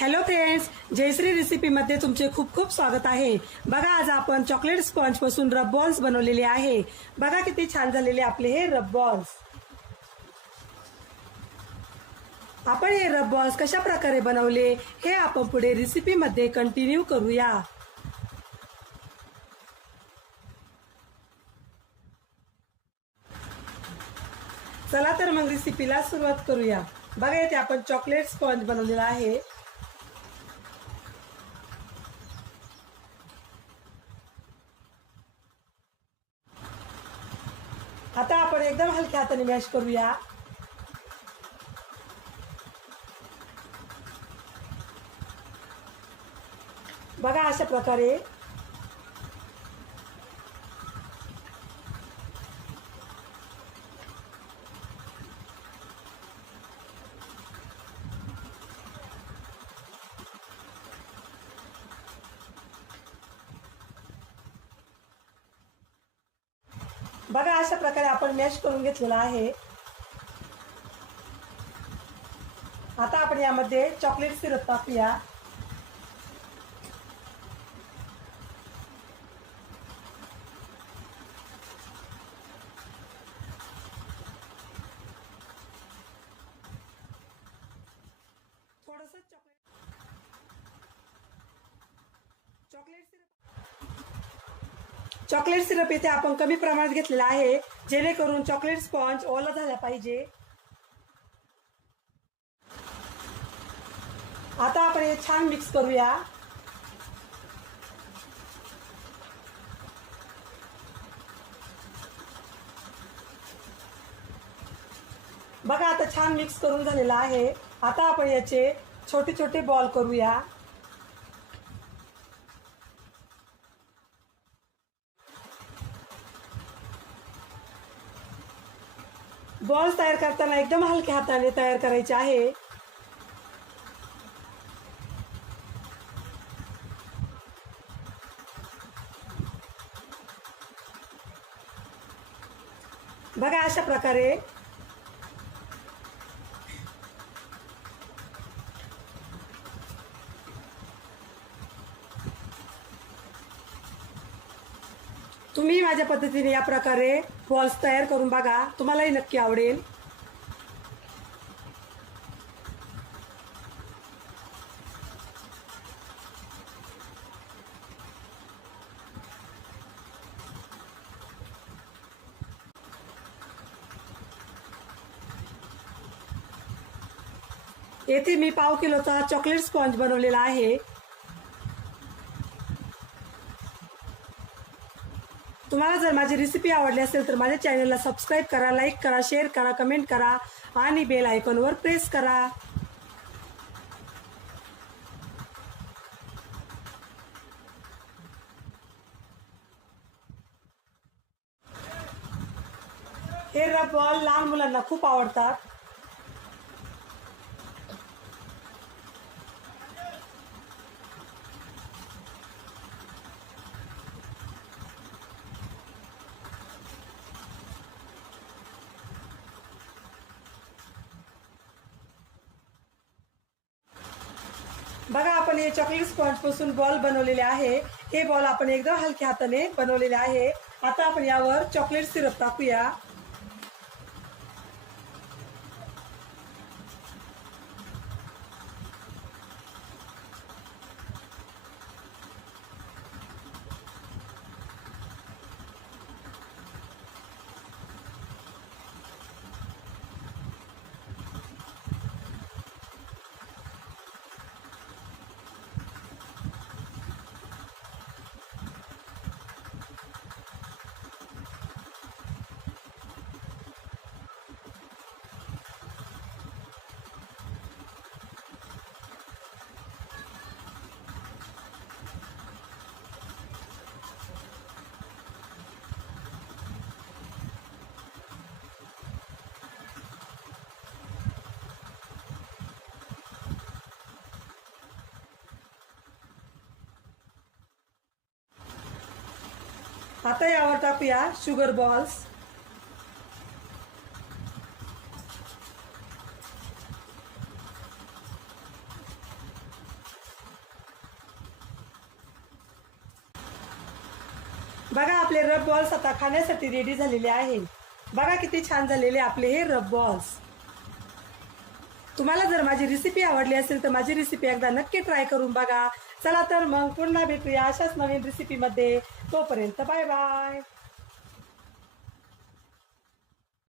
Hello friends, Jayashree रेसिपीमध्ये तुमचे खूप खूप स्वागत आहे। बघा, आज आपण चॉकलेट स्पंज पासून रब बॉल्स बनवलेले आहे। बघा किती छान झालेले आपले हे रब बॉल्स। आपण हे रब बॉल्स कशा प्रकारे बनवले हे आपण पुढे रेसिपीमध्ये कंटिन्यू करूया। चला तर मग रेसिपीला सुरुवात करूया। बघा, इथे आपण चॉकलेट स्पंज बनवलेला आहे। आता आपण एकदम हलक्या हाताने मॅश करूया। बघा, अशा प्रकारे आपण मॅश करून घेतलेला आहे। आता आपण यामध्ये चॉकलेट सिरप टाकूया। थोडंसं चॉकलेट सिरप इथे आपण कमी प्रमाणात घेतलेला आहे, जेणेकरून चॉकलेट स्पंज ओला झाला पाहिजे। आता आपण हे छान मिक्स करूया। बघा, आता छान मिक्स करून झालेला आहे। आता आपण याचे छोटे छोटे बॉल करूया। बॉल्स तयार करताना एकदम हलक्या हाताने तयार करायचे आहे। बघा, अशा प्रकारे तुम्ही माझ्या पद्धतीने या प्रकारे बॉल्स तयार करून बघा, तुम्हालाही नक्की आवडेल। येथे मी पाव किलोचा चॉकलेट स्पंज बनवलेला आहे। तुम्हाला जर माझी रेसिपी आवडली असेल तर माझ्या चॅनलला सबस्क्राइब करा, लाईक करा, शेअर करा, कमेंट करा आणि बेल आयकॉनवर प्रेस करा। हे रब बॉल लहान मुलांना खूप आवडतात। बघा, आपण हे चॉकलेट स्पंज पासून बॉल बनवलेले आहे। हे बॉल आपण एकदम हलक्या हाताने बनवलेले आहे। आता आपण यावर चॉकलेट सिरप टाकूया। आता यावर टाकूया शुगर बॉल्स। बघा आपले रब बॉल्स आता खाण्यासाठी रेडी झालेले आहे. बघा किती छान झालेले आपले हे रब बॉल्स. तुम्हाला जर माझी रेसिपी आवडली असेल तर माझी रेसिपी एकदा नक्की ट्राय करून बघा. चला तर मग पुन्हा भेटूया अशाच नवीन रेसिपीमध्ये. तोपर्यंत बाय बाय.